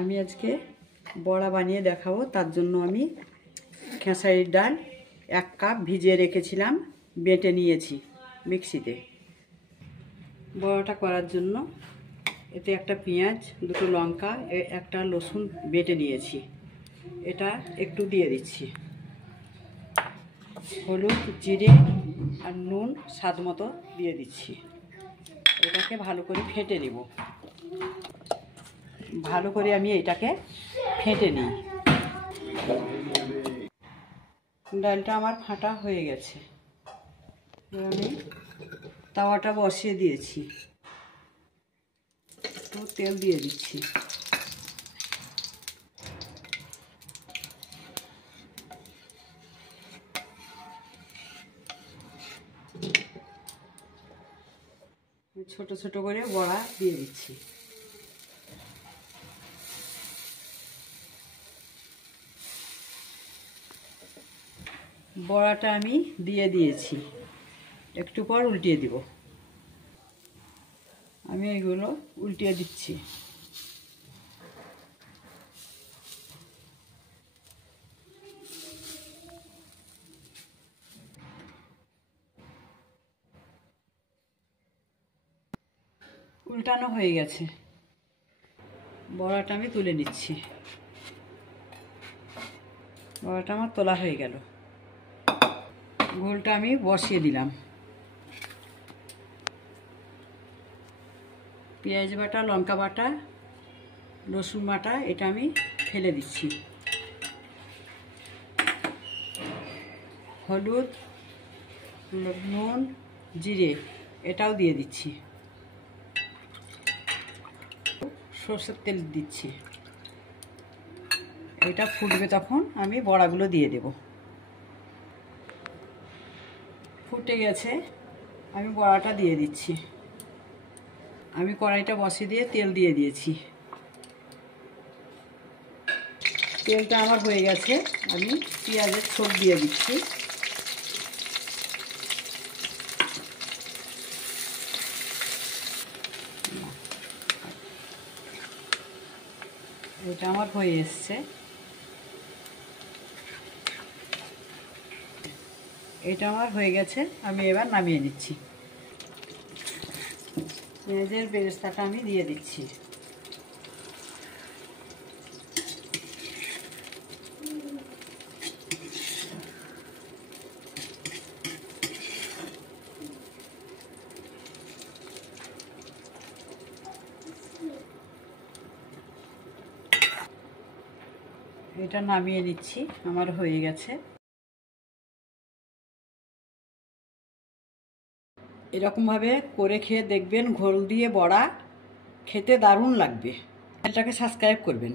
আমি আজকে বড়া বানিয়ে দেখাবো। তার জন্য আমি খেসারির ডাল 1 কাপ ভিজিয়ে রেখেছিলাম, বেটে নিয়েছি মিক্সিতে। বড়াটা করার জন্য এতে একটা পেঁয়াজ, 2টো লঙ্কা, একটা রসুন বেটে নিয়েছি। এটা একটু দিয়ে দিচ্ছি। হলুদ, জিরে আর নুন স্বাদ মতো দিয়ে দিচ্ছি। এটাকে ভালো করে ফেটে নেব। ভালো করে আমি এটাকে ফেটে নিই। ডালটা আমার ফাটা হয়ে গেছে। আমি তাওয়াটা বসিয়ে দিয়েছি, একটু তেল দিয়ে দিচ্ছি। ছোট ছোট করে বড়া দিয়ে দিচ্ছি। বড়াটা আমি দিয়ে দিয়েছি, একটু পর উল্টিয়ে দিব। আমি এগুলো উল্টিয়ে দিচ্ছি। উল্টানো হয়ে গেছে। বড়াটা আমি তুলে নিচ্ছি। বড়াটা আমার তোলা হয়ে গেল। ঘোলটা আমি বসিয়ে দিলাম। পেঁয়াজ বাটা, লঙ্কা বাটা, রসুন বাটা এটা আমি ফেলে দিচ্ছি। হলুদ, নুন, জিরে এটাও দিয়ে দিচ্ছি। সরষের তেল দিচ্ছি। এটা ফুটবে, তখন আমি বড়াগুলো দিয়ে দেব। ফুটে গেছে, আমি বড়াটা দিয়ে দিচ্ছি। আমি কড়াইটা বসিয়ে দিয়ে তেল দিয়ে দিয়েছি। তেলটা আমার হয়ে গেছে, আমি পেঁয়াজের ছোপ দিয়ে দিচ্ছি। এটা আমার হয়ে এসছে। এটা আমার হয়ে গেছে, আমি এবার নামিয়ে নিচ্ছি। পেঁয়াজের বেরেস্তাটা আমি দিয়ে দিচ্ছি। এটা নামিয়ে নিচ্ছি, আমার হয়ে গেছে। এরকমভাবে করে খেয়ে দেখবেন, ঘোল দিয়ে বড়া খেতে দারুণ লাগবে। চ্যানেলটাকে সাবস্ক্রাইব করবেন।